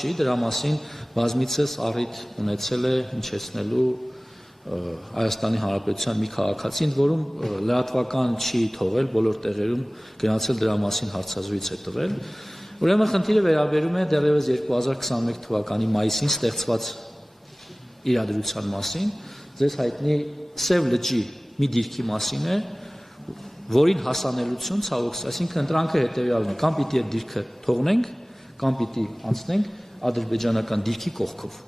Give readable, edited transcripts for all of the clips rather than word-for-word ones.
չի, դրա մասին բազմիցս առիթ ունեցել է հնչեցնելու Հայաստանի Հանրապետության մի քաղաքացի, ընդ որում լրատվական չի թողել, բոլոր տեղերում գնացել դրա մասին հարցազրույց է տվել։ Ուրեմն խնդիրը վերաբերում է դեռևս 2021 թվականի մայիսին ստեղծված իրադրության մասին, ձեզ հայտնի Սև լճի մի դիրքի մասին է, որին հասանելություն ցավոք, այսինքն ընտրանքը հետևյալն է, կամ պիտի այդ դիրքը թողնենք, կամ պիտի անցնենք ադրբեջանական դիրքի կողքով։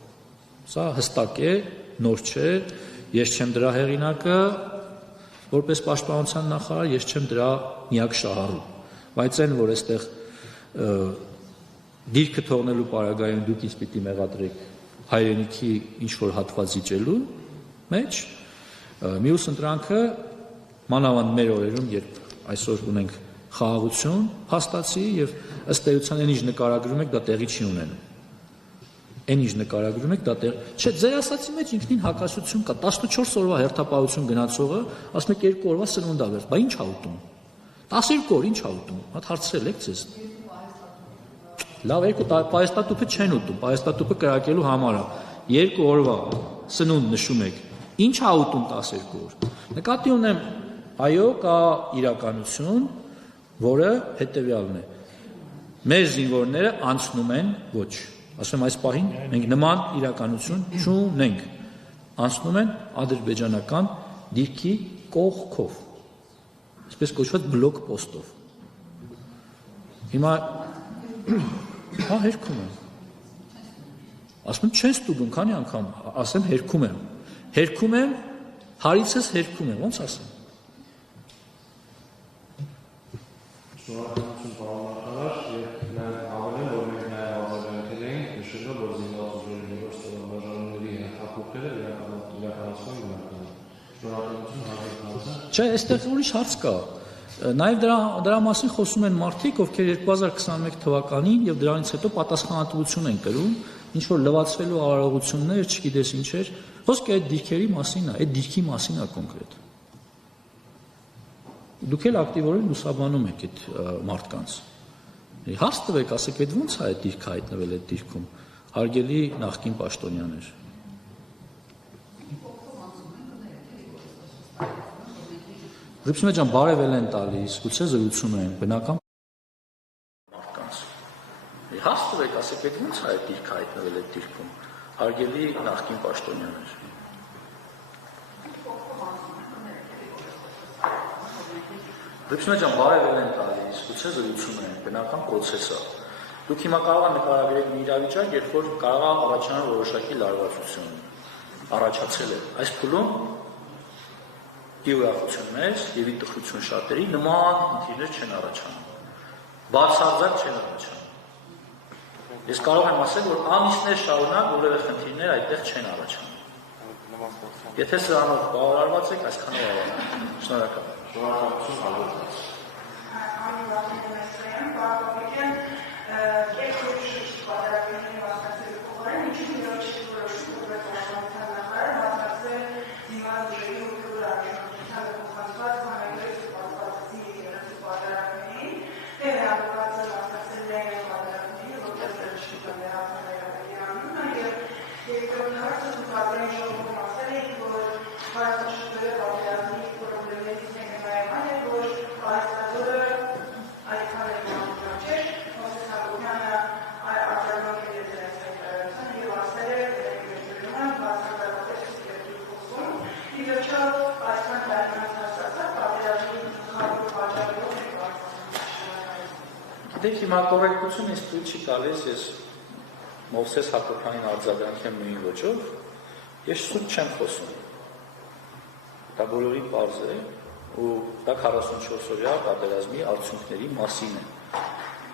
Սա հստակ է, նոր չէ, ես չեմ դրա հեղինակը, որպես պաշտպանության նախարար, ես չեմ դրա միակ շահառու, բայց այն, որ այստեղ դիրքը թողնելու պարագայում դուք ինձ պիտի մեղադրեք հայրենիքի ինչ-որ հատված զիջելու մեջ, մյուս ընտրանքը, մանավանդ մեր օրերում, երբ այսօր ունենք խաղաղություն, փաստացի եւ ըստ էության այն ինչ նկարագրում եք, դա տեղի չի ունենում։ Այն ինչ նկարագրում եք, դա տեղ, չէ, ձեր ասացի մեջ ինքնին հակասություն կա, 14 օրվա հերթապահություն գնացողը, ասում եք 2 օրվա սնունդ ա վերջ, բա ինչ ա ուտում։ 12 օր ինչ ա ուտում, հատ հարցրել եք ձեզ։ Լավ, 2 պայեստատուփը չեն ուտում, պայեստատուփը կրակելու համար է, 2 օրվա սնունդ նշում եք, ինչ ա ուտում 12 օր։ Նկատի ունեմ, այո, կա իրականություն, որը հետևյալն է։ Մեր զինվորները անցնում են ոչ, ասում այս պահին մենք նման իրականություն չունենք, անցնում են ադրբեջանական դիրքի կողքով, այսպես կոչված բլոկ պոստով։ Հիմա հա հերքում եմ, ասում եմ չեն ստուգում, քանի անգամ ասեմ հերքում եմ, հարիցս հերքում եմ, ոնց ասեմ։ Շնորհակալություն պարոն նախարար, եւ նաեւ հավելեմ, որ մենք նաեւ արձագանքել ենք նշելով, որ զինվորների բոլոր ստորաբաժանումների հերթափոխելը իրականացման գնահատական։ Շնորհակալություն հաջորդանալու։ Չէ, այստեղ ուրիշ հարց կա։ Նաեւ դրա մասին խոսում են մարդիկ, ովքեր 2021 թվականին եւ դրանից հետո պատասխանատվություն են կրում, ինչ որ լվացվելու արարողություններ, չգիտես ինչեր, խոսքը այդ դիրքերի մասին է, այդ դիրքի մասին է կոնկրետ։ Դուք էլ ակտիվորեն լուսաբանում եք այդ մարդկանց։ Հարց տվեք, ասեք, այդ ո՞նց է այդ դիրքը հայտնվել այդ դիրքում, հարգելի նախկին պաշտոնյաներ։ Գրիպսմե ջան, բարևել են տալիս, գուցե զրուցում են, բնական մարդկանց։ Հարց տվեք, ասեք, այդ ո՞նց է այդ դիրքը հայտնվել այդ դիրքում, հարգելի նախկին պաշտոնյաներ։ Գրիպսմե ջան, բարևել են տալիս, գուցե զրուցում են, բնական պրոցես է։ Դուք հիմա կարող եք նկարագրել մի իրավիճակ, երբ որ կարող է առաջանալ որոշակի լարվածություն, առաջացել է։ Այս փուլում ի ուրախություն մեզ եւ ի տխրություն շատերի նման խնդիրներ չեն առաջանում։ Բացարձակ չեն առաջանում։ Ես կարող եմ ասել, որ ամիսներ շարունակ որևէ խնդիրներ այդտեղ չեն առաջանում։ Եթե սրանով բավարարված եք, այսքանով ավարտենք։ Շնորհակալ եմ։ Շնորհակալություն Դեք հիմա կորեկտություն ինձ թույլ չի տալիս, ես Մովսես Հակոբյանին արձագանքեմ նույն ոճով, ես սուտ չեմ խոսում։ Դա բոլորին պարզ է, ու դա 44-օրյա պատերազմի արդյունքների մասին է։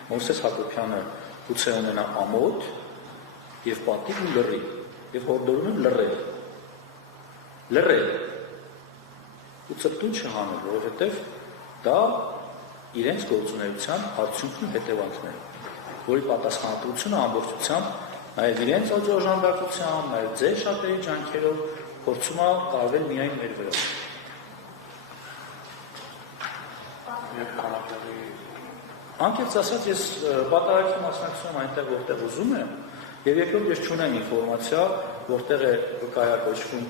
Մովսես Հակոբյանը գուցե ունենա ամոթ եւ պատիվ ու լռի, եւ հորդորում եմ լռել ու ծպտուն չհանել, որովհետեւ դա իրենց գործունեության արդյունքն ու հետևանքները, որի պատասխանատվությունը ամբողջությամբ նաև իրենց օժանդակությամբ, նաև ձեր շատերի ջանքերով փորձում է կարվել միայն մեր վրա։ Անկեղծ ասած, ես բատարակի մասնակցում այնտեղ, որտեղ ուզում եմ, Եվ երկրորդ ես չունեմ ինֆորմացիա, որտեղ է վկայակոչվում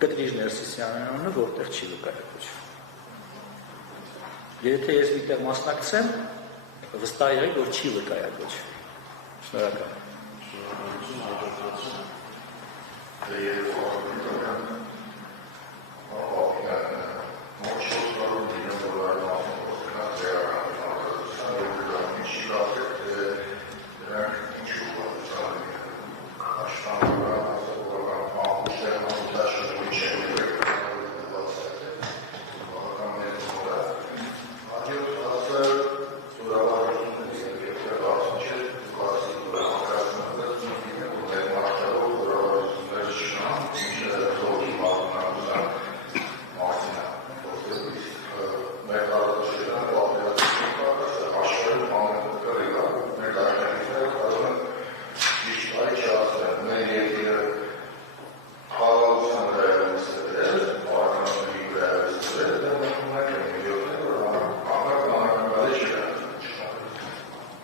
Կտրիժ Ներսիսյանի անունը, որտեղ չի վկայակոչվում։ Եթե ես միտեղ մասնակցեմ, վստահ եղեք, որ չի վկայակոչվում։ Շնորհակալ եմ։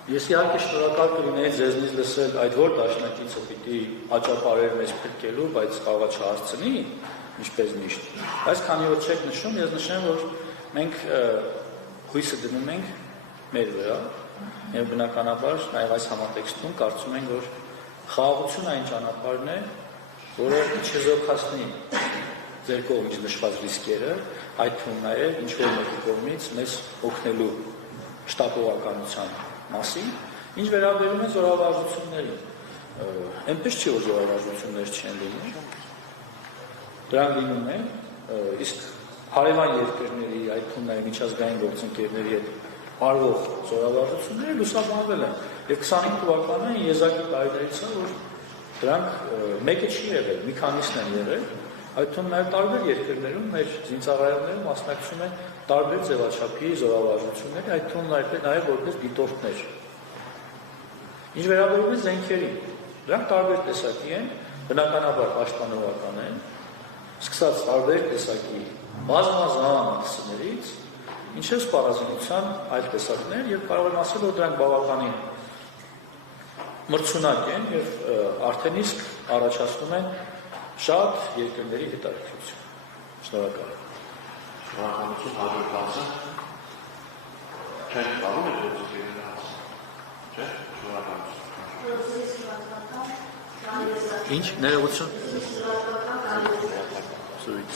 Ես իհարկե շնորհակալ կլինեի ձեզնից լսել այդ որ դաշնակիցը պիտի աճապարեր մեզ փրկելու, բայց խաղա չհասցնի, ինչպես միշտ։ Բայց քանի որ չեք նշում, ես նշեմ, որ մենք հույսը դնում ենք մեր վրա, եւ բնականաբար նաեւ այս համատեքստում կարծում ենք, որ խաղաղությունը այն ճանապարհն է, որը չեզոքացնի ձեր կողմից նշված ռիսկերը, այդ թվում նաեւ ինչ որ մեկի կողմից մեզ օգնելու շտապողականության մասին, ինչ վերաբերում է զորավարժություններին, այնպես չի, որ զորավարժություններ չեն լինում, դրանք լինում են, իսկ հարևան երկրների, այդ թվում նաև միջազգային գործընկերների հետ արվող զորավարժությունները լուսաբանվել են, եւ 25 թվականին եզակի տարիներից է, որ դրանք մեկը չի եղել, մի քանիսն են եղել, այդ թվում նաև տարբեր երկրներում մեր զինծառայողները մասնակցում են տարբեր ձևաչափի զորավարժությունների, այդ թվում նաև որպես դիտորդներ։ Ինչ վերաբերում է զենքերին, դրանք տարբեր տեսակի են, բնականաբար պաշտպանողական են, սկսած տարբեր տեսակի բազմազան թսներից, ինչպես սպառազինության այլ տեսակներ, եւ կարող եմ ասել, որ դրանք բավականին մրցունակ են եւ արդեն իսկ առաջացնում են շատ երկրների հետաքրքրություն։ Շնորհակալ եմ։ Շնորհակալություն հաջորդ հարցը։ Չեք կարող եք գործել հարցը։ Չէ՞, շնորհակալություն։ Ինչ ներողություն։ Սուրից։